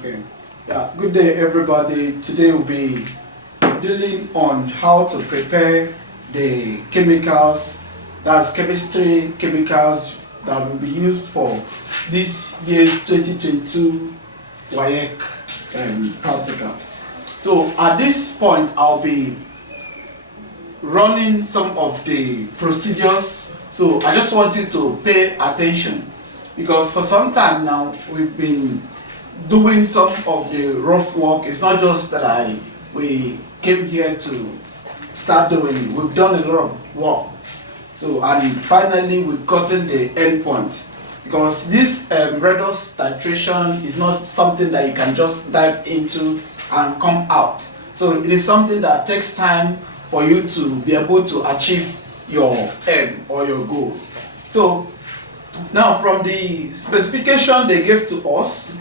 Okay. Yeah. Good day, everybody. Today we'll be dealing on how to prepare the chemicals, that's chemistry chemicals that will be used for this year's 2022 WAEC practicals. So at this point, I'll be running some of the procedures. So I just want you to pay attention, because for some time now we've been doing some of the rough work. It's not just that we came here to start doing it. We've done a lot of work. So, and finally we've gotten the end point, because this redox titration is not something that you can just dive into and come out. So it is something that takes time for you to be able to achieve your aim or your goals. So now, from the specification they gave to us,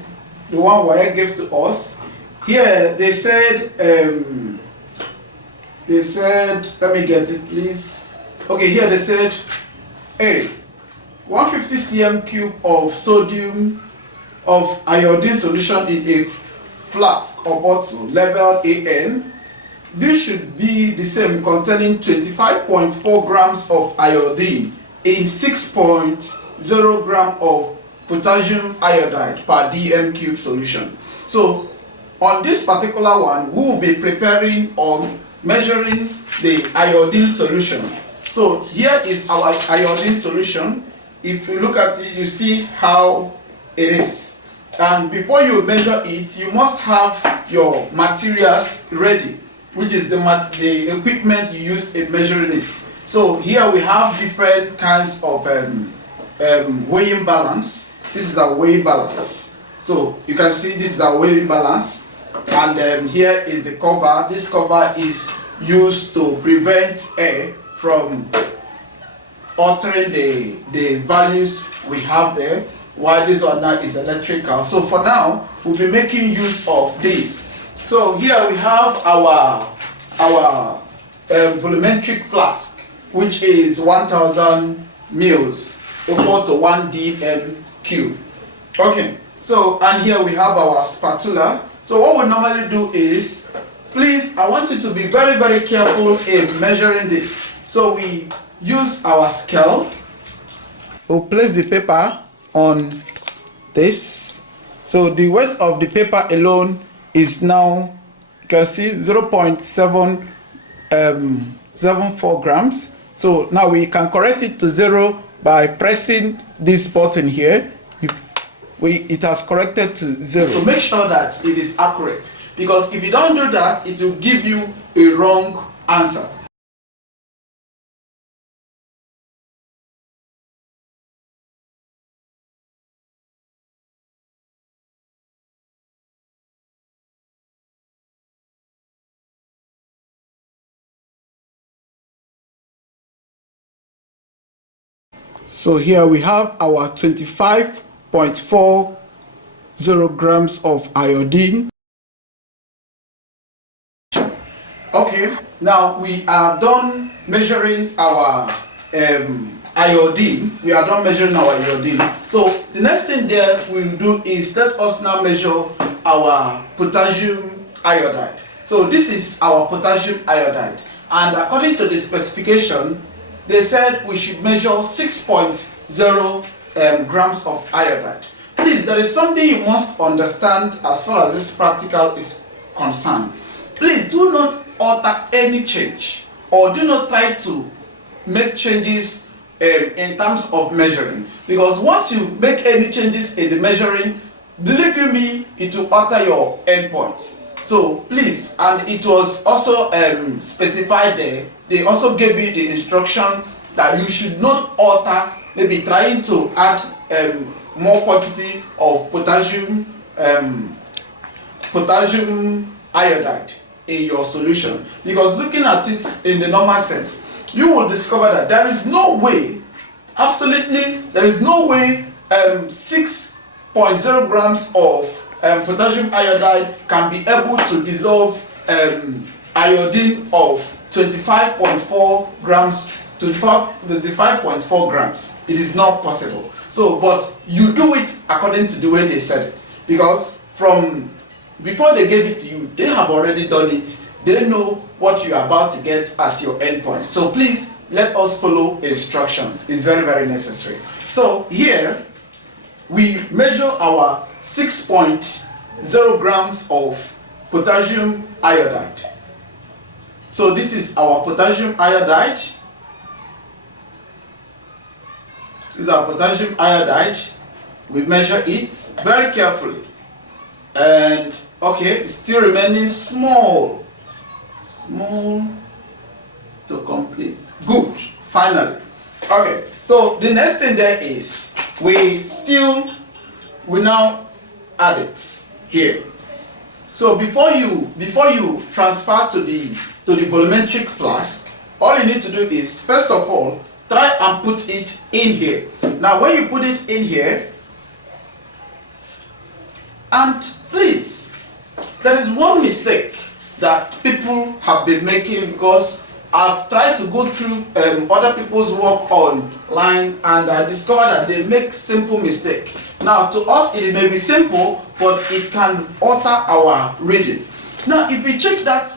the one WAEC gave to us, here they said, let me get it please. Okay, here they said, A, 150 cm cube of sodium of iodine solution in a flask or bottle labeled AN. This should be the same, containing 25.4 grams of iodine in 6.0 gram of potassium iodide per dm cube solution. So on this particular one, we will be preparing or measuring the iodine solution. So here is our iodine solution. If you look at it, you see how it is. And before you measure it, you must have your materials ready, which is the equipment you use in measuring it. So here we have different kinds of weighing balance. This is a weighing balance. So you can see this is a weighing balance, and here is the cover. This cover is used to prevent air from altering the values we have there, while this one now is electrical. So for now, we'll be making use of this. So here we have our volumetric flask, which is 1000 mils, equal to 1 dm cube. Okay, so and here we have our spatula. So what we normally do is, please, I want you to be very, very careful in measuring this. So we use our scale. We'll place the paper on this. So the weight of the paper alone is now, you can see, 0.774 grams. So now we can correct it to 0 by pressing this button here. It has corrected to 0. So make sure that it is accurate, because if you don't do that, it will give you a wrong answer. So here we have our 25.40 grams of iodine. Okay, now we are done measuring our iodine. We are done measuring our iodine. So the next thing there we'll do is let us now measure our potassium iodide. So this is our potassium iodide, and according to the specification, they said we should measure 6.0 grams of iodide. Please, there is something you must understand as far as this practical is concerned. Please do not alter any change, or do not try to make changes in terms of measuring, because once you make any changes in the measuring, believe you me, it will alter your endpoint. So please, and it was also specified there, they also gave you the instruction that you should not alter, maybe trying to add more quantity of potassium iodide in your solution. Because looking at it in the normal sense, you will discover that there is no way, absolutely, there is no way 6.0 grams of potassium iodide can be able to dissolve iodine of 25.4 grams to 25.4 grams. It is not possible. So, but you do it according to the way they said it, because from before they gave it to you, they have already done it. They know what you are about to get as your endpoint. So please let us follow instructions. It's very, very necessary. So here we measure our 6.0 grams of potassium iodide. So this is our potassium iodide. This is our potassium iodide. We measure it very carefully. And okay, it's still remaining small to complete. Good, finally. Okay, so the next thing there is we now add it here. So before you transfer to the volumetric flask, all you need to do is, first of all, try and put it in here. Now when you put it in here, and please, there is one mistake that people have been making, because I've tried to go through other people's work online, and I discovered that they make simple mistake. Now to us it may be simple, but it can alter our reading. Now if you check that,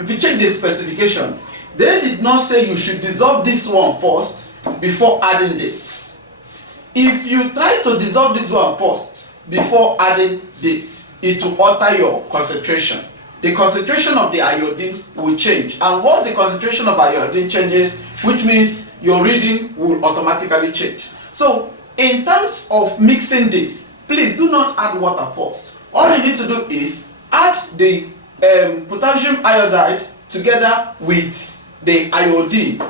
if you check the specification, they did not say you should dissolve this one first before adding this. If you try to dissolve this one first before adding this, it will alter your concentration. The concentration of the iodine will change, and once the concentration of iodine changes, which means your reading will automatically change. So in terms of mixing this, please do not add water first. All you need to do is add the potassium iodide together with the iodine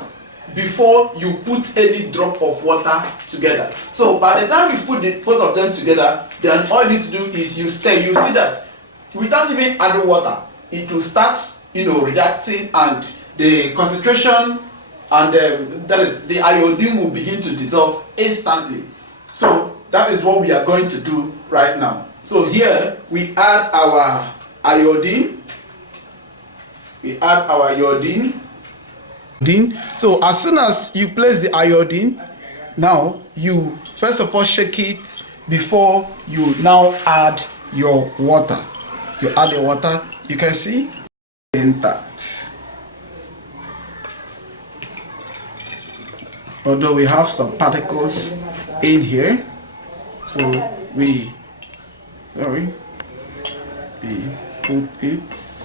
before you put any drop of water together. So by the time you put both of them together, then all you need to do is you stir. You see that without even adding water, it will start, reacting, and the concentration and that is the iodine will begin to dissolve instantly. So that is what we are going to do right now. So here we add our iodine. We add our iodine. So as soon as you place the iodine, now you first of all shake it before you now add your water. You add your water, you can see intact. Although we have some particles in here, so we put it.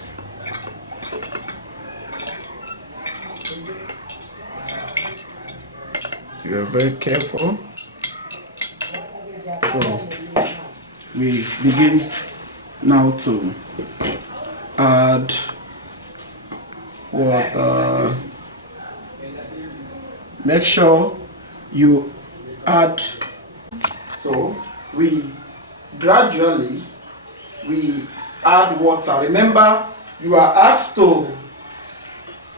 You are very careful. So we begin now to add water. Make sure you add. So we gradually add water. Remember, you are asked to,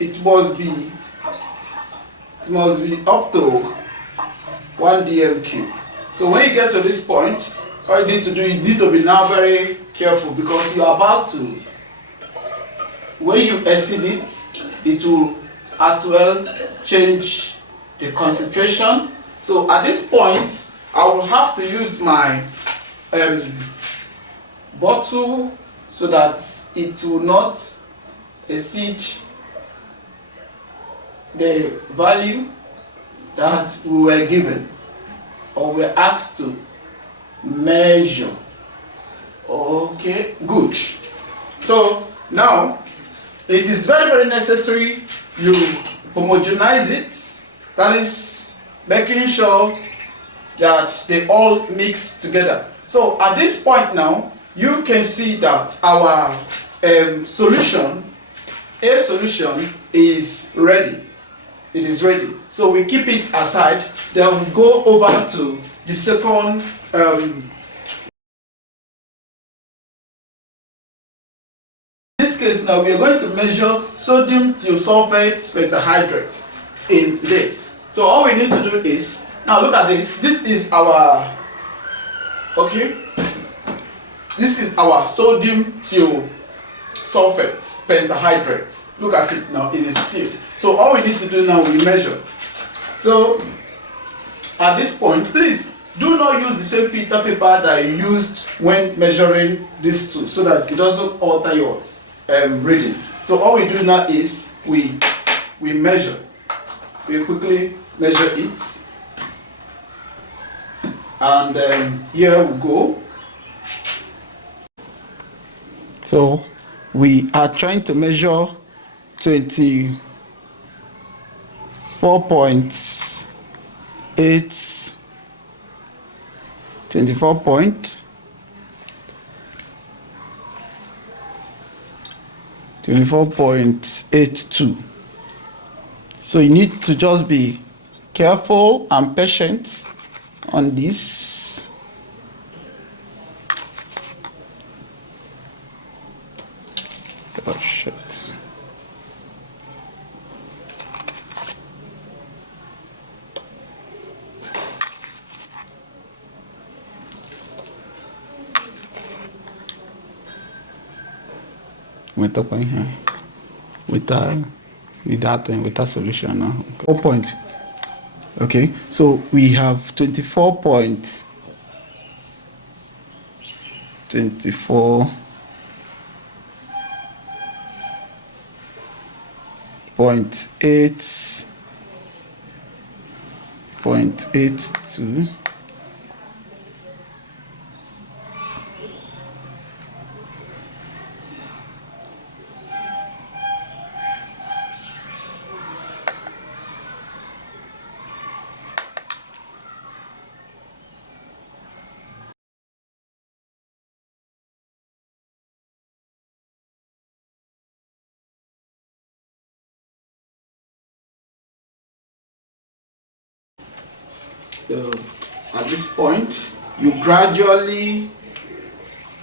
it must be up to 1 dm cube. So when you get to this point, all you need to do is need to be now very careful, because you are about to, when you exceed it, it will as well change the concentration. So at this point, I will have to use my bottle so that it will not exceed the value that we were given or were asked to measure. Okay, good. So now it is very, very necessary you homogenize it. That is making sure that they all mix together. So at this point now, you can see that our solution is ready. It is ready. So we keep it aside. Then we go over to the second. In this case now, we are going to measure sodium thiosulfate pentahydrate in this. So all we need to do is, now look at this. This is our, okay, this is our sodium thiosulfate pentahydrate. Look at it now, it is sealed. So all we need to do now, we measure. So at this point, please do not use the same filter paper that you used when measuring these two, so that it doesn't alter your reading. So all we do now is we measure. We quickly measure it, and here we go. So we are trying to measure 24.8 24.82. So you need to just be careful and patient on this. Oh shit. With that solution now. 4 point. Okay, so we have 24.82. So at this point, you gradually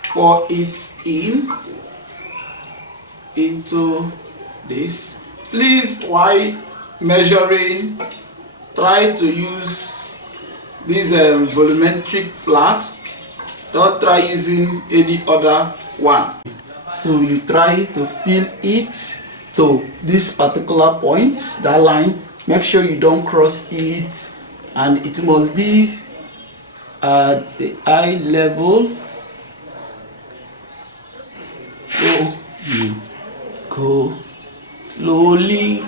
pour it into this. Please, while measuring, try to use this volumetric flask. Don't try using any other one. So you try to fill it to this particular point, that line. Make sure you don't cross it, and it must be at the eye level. So you go slowly.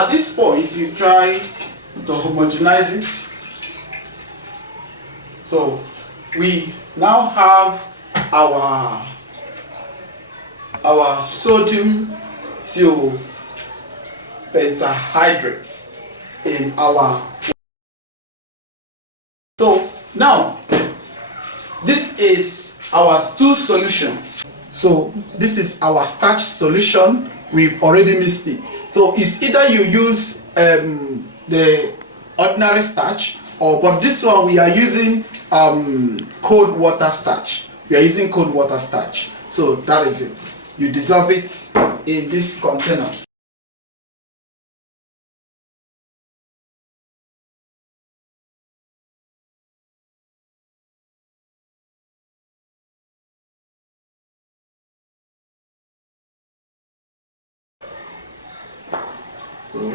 At this point, you try to homogenize it. So we now have our sodium thiopentahydrate in our. So now this is our two solutions. So this is our starch solution. We've already mixed it. So it's either you use the ordinary starch, but this one we are using cold water starch. We are using cold water starch. So that is it. You dissolve it in this container. So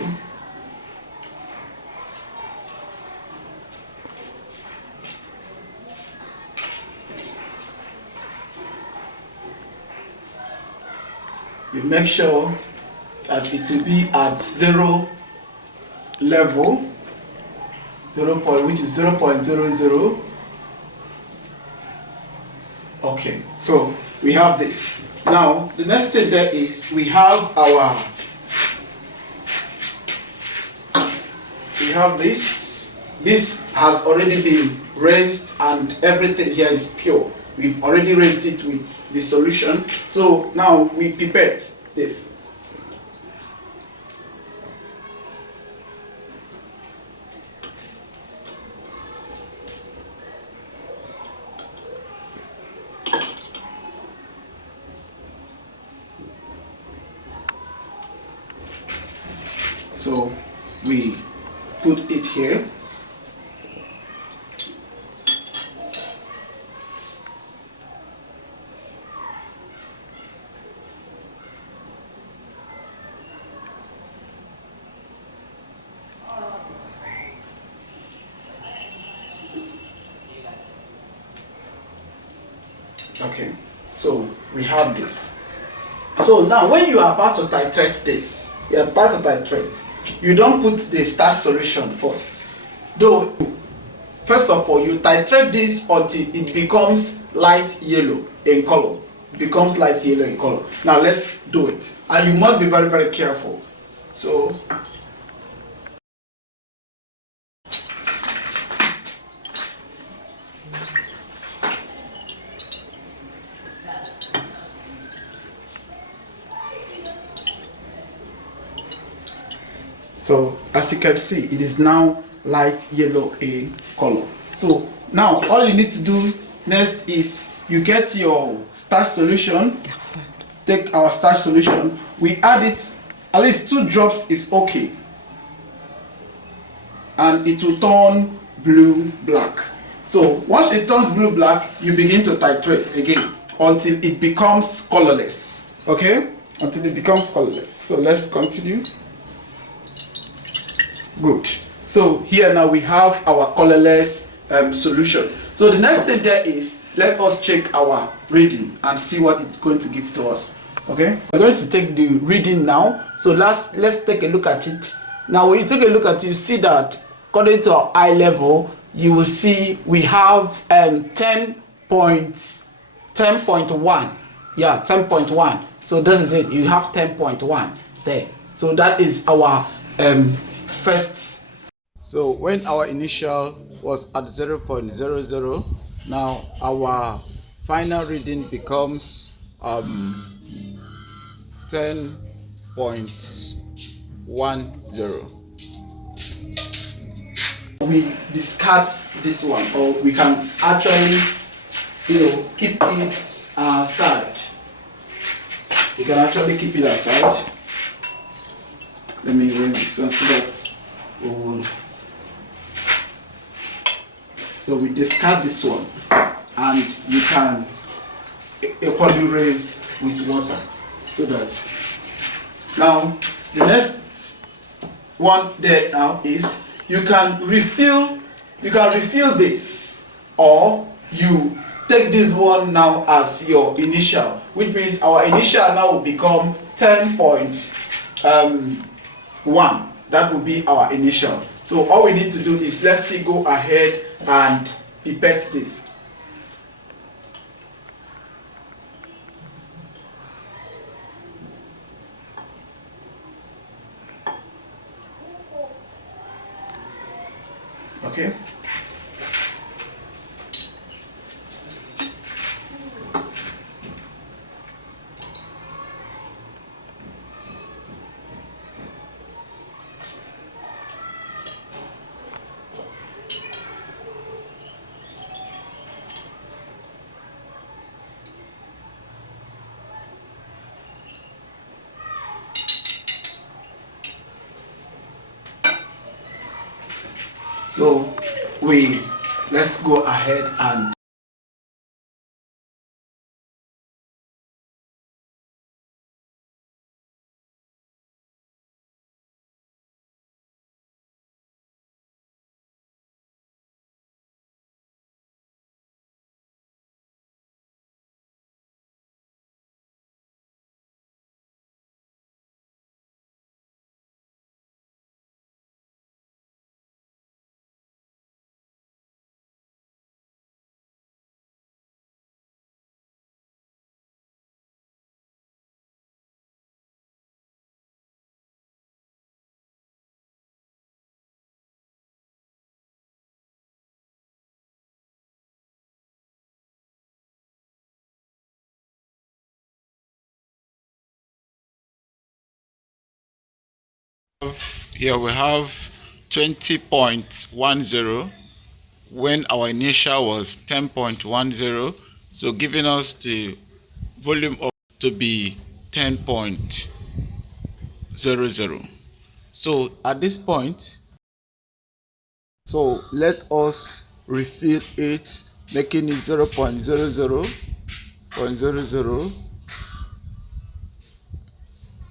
you make sure that it will be at 0 level, which is 0.00. Okay, so we have this. Now the next thing there is we have this. This has already been rinsed and everything here is pure. We've already rinsed it with the solution. So now we pipette this. So we put it here. Okay, so we have this. So now when you are about to titrate this, you are about to titrate, you don't put the starch solution first. Though, first of all, you titrate this until it becomes light yellow in color. It becomes light yellow in color. Now let's do it. And you must be very, very careful. So, as you can see, it is now light yellow in color. So now all you need to do next is you get your starch solution. Take our starch solution, we add it, at least 2 drops is okay, and it will turn blue black. So once it turns blue black, you begin to titrate again until it becomes colorless. Okay, until it becomes colorless. So let's continue. Good. So here now we have our colorless solution. So the next thing there is, let us check our reading and see what it's going to give to us. Okay, we're going to take the reading now. So let's take a look at it. Now when you take a look at it, you see that according to our eye level, you will see we have 10.1. Yeah, 10.1. So this is it. You have 10.1 there. So that is our first. So when our initial was at 0.00, now our final reading becomes 10.10. We discard this one, or we can actually, keep it aside. You can actually keep it aside. Let me erase this one so that we will. So we discard this one, and you can equally raise with water, so that now the next one there now is you can refill this, or you take this one now as your initial, which means our initial now will become 10.1. That will be our initial. So all we need to do is let's still go ahead and pipette this. Okay. So let's go ahead and here we have 20.10 when our initial was 10.10, so giving us the volume of to be 10.00. So at this point, so let us refill it, making it 0.00.00.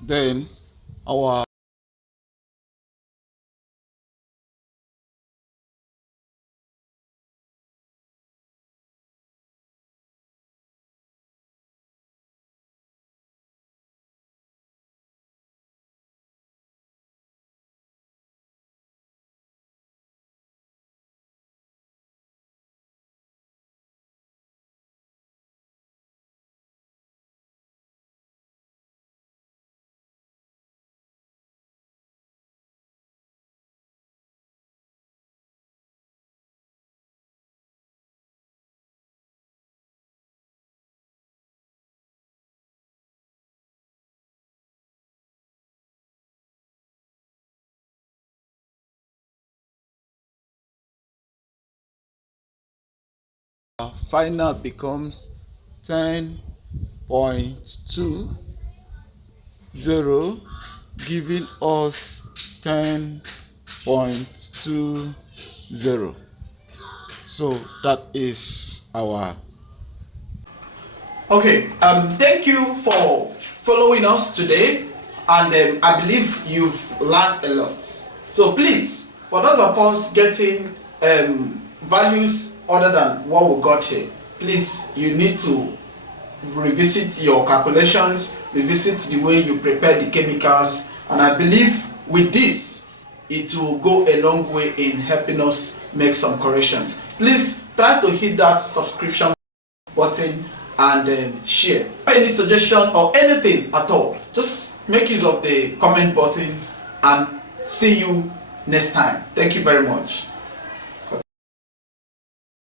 Then our final becomes 10.20, giving us 10.20. So that is our. Okay, thank you for following us today, and I believe you've learned a lot. So please, for those of us getting values other than what we got here, please, you need to revisit your calculations, revisit the way you prepare the chemicals, and I believe with this it will go a long way in helping us make some corrections. Please try to hit that subscription button and share. Any suggestion or anything at all, just make use of the comment button, and see you next time. Thank you very much.